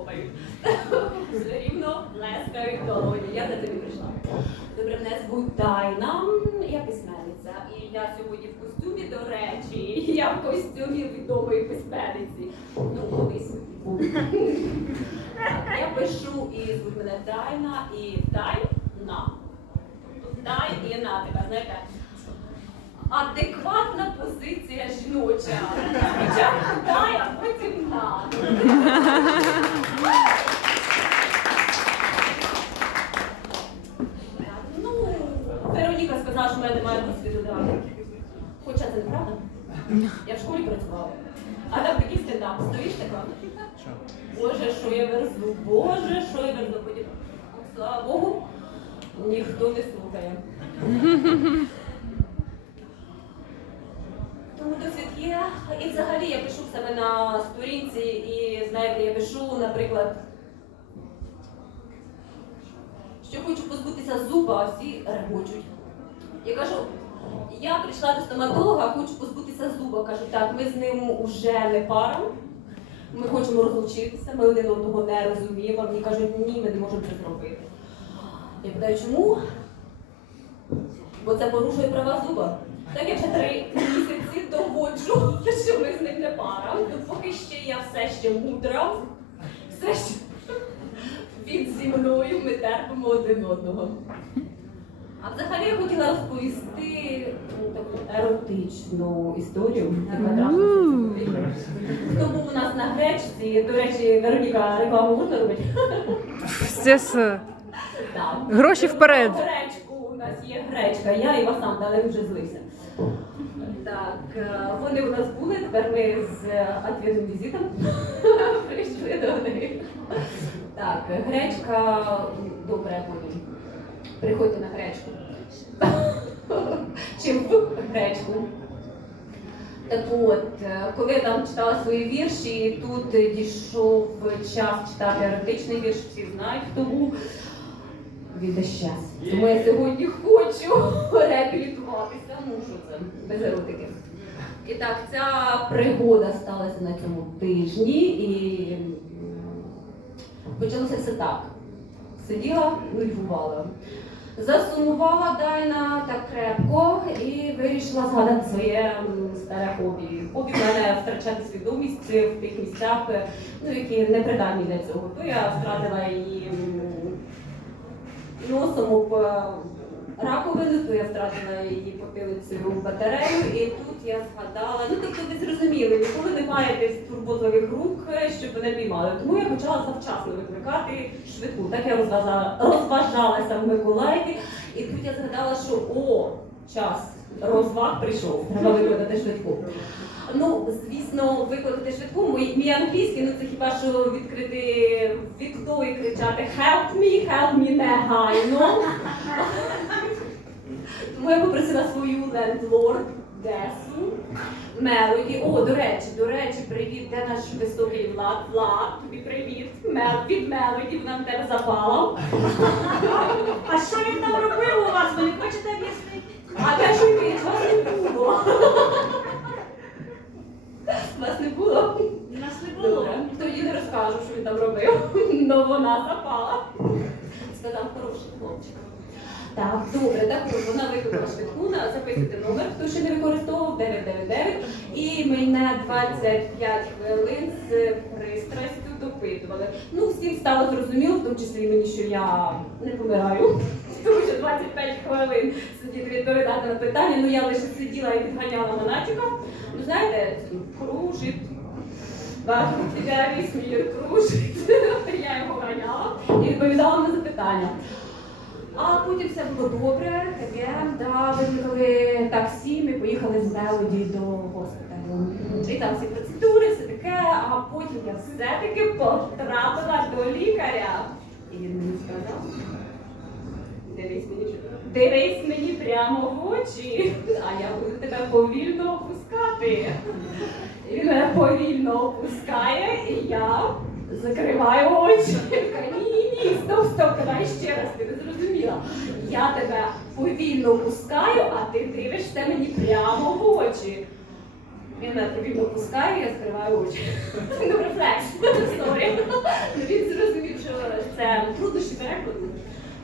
хлопають. Все рівно плескають долоні. Я за тобі прийшла. Добре, мене звуть Тайна, я письменниця. І я сьогодні в костюмі, до речі, я в костюмі відомої письменниці. Ну, колись Я пишу і звуть мене Тайна, і. Тобто Тай і на така, знаєте, адекватна позиція жіноча. Спочатку дай, а потім на. Ну, Вероніка сказала, що в мене немає досвіду драмі. Хоча це неправда. Я в школі працювала. А там такий стендап. Стоїш така? Боже, що я верзу, Боже, що я верзу. Потім, слава Богу, ніхто не слухає. Тому досвід є. І взагалі я пишу в себе на сторінці, і знаєте, я пишу, наприклад, що хочу позбутися зуба, а всі регочуть. Я кажу, я прийшла до стоматолога, хочу позбутися зуба. Кажу, так, ми з ним уже не пара. Ми хочемо розлучитися, ми один одного не розуміємо. Мені кажуть, ні, ми не можемо це зробити. Я питаю, чому? Бо це порушує права зуба. Так я вже три місяці доводжу, що ми з ним не пара. Допоки ще я все ще мудра, все ще він зі мною, ми терпимо один одного. А взагалі я хотіла розповісти ну, таку еротичну історію. яка трапилася. Хто був у нас на гречці, до речі, Вероніка рекламу можна робити? Все Так. Гроші вперед. Гречку, у нас є гречка, я і Васан, але вже злився. Так, е, вони у нас були, тепер ми з відповідним візитом прийшли до них. Так, гречка, добре потім. Приходьте на гречку. Чим в гречку. Так от, е, коли я там читала свої вірші, тут е, дійшов час читати еротичний вірш, всі знають, хто був. Віде щас. Тому я сьогодні хочу реабілітуватися. Ну що це, без еротики. І так, ця пригода сталася на цьому тижні і почалося все так. Сиділа, нудьгувала. Засумувала Дайна так крепко і вирішила згадати своє старе хобі. Хобі в мене втрачати свідомість в тих місцях, е, ну, які не придатні для цього. То я втратила її носом об е, раковину, то я втратила її потилицею батарею, і тут я згадала, ну тобто зрозуміли, ніколи не маєте турботливих рук, е, щоб мене піймали. Тому я почала завчасно викликати швидку. Так я розважала, розважалася в Миколаєві, і тут я згадала, що о, час розваг прийшов, треба викликати швидку. Ну, звісно, викликати швидку. Мій, мій англійський, ну це хіба що відкрити вікно і кричати Help me, help me негайно. Тому я попросила свою лендлорд Десу, Мелоді. О, до речі, до речі, привіт, де наш високий Влад? Влад, тобі привіт. Мел, від Мелоді, вона в тебе запала. А що він там робив у вас? Ви не хочете об'яснити? А де ж ви? Вас не було. Вас не було? Нас не було. Тоді не розкажу, що він там робив. Но вона запала. Сказав хороший хлопчик. Так, добре, так вона викликала швидку, на- записуйте номер, хто ще не використовував 999, і мене 25 хвилин з пристрастю допитували. Ну, всім стало зрозуміло, в тому числі мені, що я не помираю, тому що 25 хвилин сидіти відповідати на питання, ну я лише сиділа і підганяла монатіка. Ну, знаєте, кружить. Тебя весь мир кружить. Я його ганяла і відповідала на запитання. А потім все було добре, хеппі-енд, да, викликали таксі, ми поїхали з Мелоді до госпіталю. І там всі процедури, все таке, а потім я все-таки потрапила до лікаря. І він мені сказав, дивись мені, дивись мені прямо в очі, а я буду тебе повільно опускати. Він мене повільно опускає, і я закриваю очі. Я така, Ні, ні, ні, стоп, стоп, давай ще раз, ти не зрозуміла. Я тебе повільно опускаю, а ти дивишся мені прямо в очі. Він мене повільно пускає, я закриваю очі. Ну, рефлекс. Сорі. Ну, Він зрозумів, що це труднощі перекладу.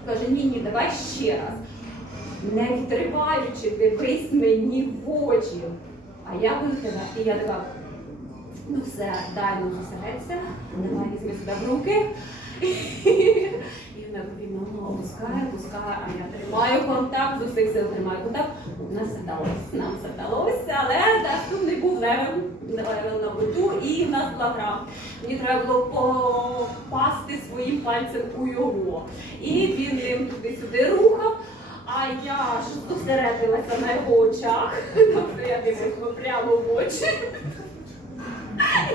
Каже, ні, ні, давай ще раз. Не відриваючи, дивись мені в очі. А я тебе. І я така, ну все, дай ну зосередься, давай візьми себе в руки. І вона повільно опускає, пускає, а я тримаю контакт, з усіх сил тримаю контакт. У нас все вдалося, нам все вдалося, але наступний був левел на буту, і в нас була гра. Мені треба було попасти своїм пальцем у його. І він ним туди-сюди рухав. А я ж зосередилася на його очах, тобто я дивлюсь прямо в очі.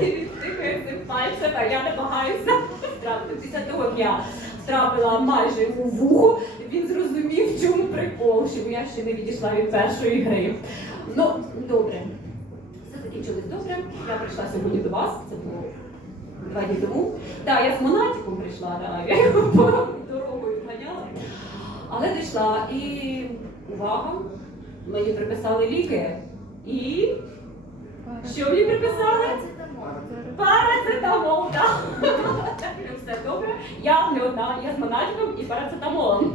Тикає цим а я намагаюся втрапити. Після того, як я втрапила майже в вухо, він зрозумів, в чому прикол, що я ще не відійшла від першої гри. Ну, добре. Все закінчилось добре. Я прийшла сьогодні до вас, це було два дні тому. Так, я з Монатиком прийшла, да, я його дорогою ганяла. Але дійшла і увага, мені приписали ліки. І що мені приписали? Парацетамол, так. Все добре. Я не одна, я з монатиком і парацетамолом.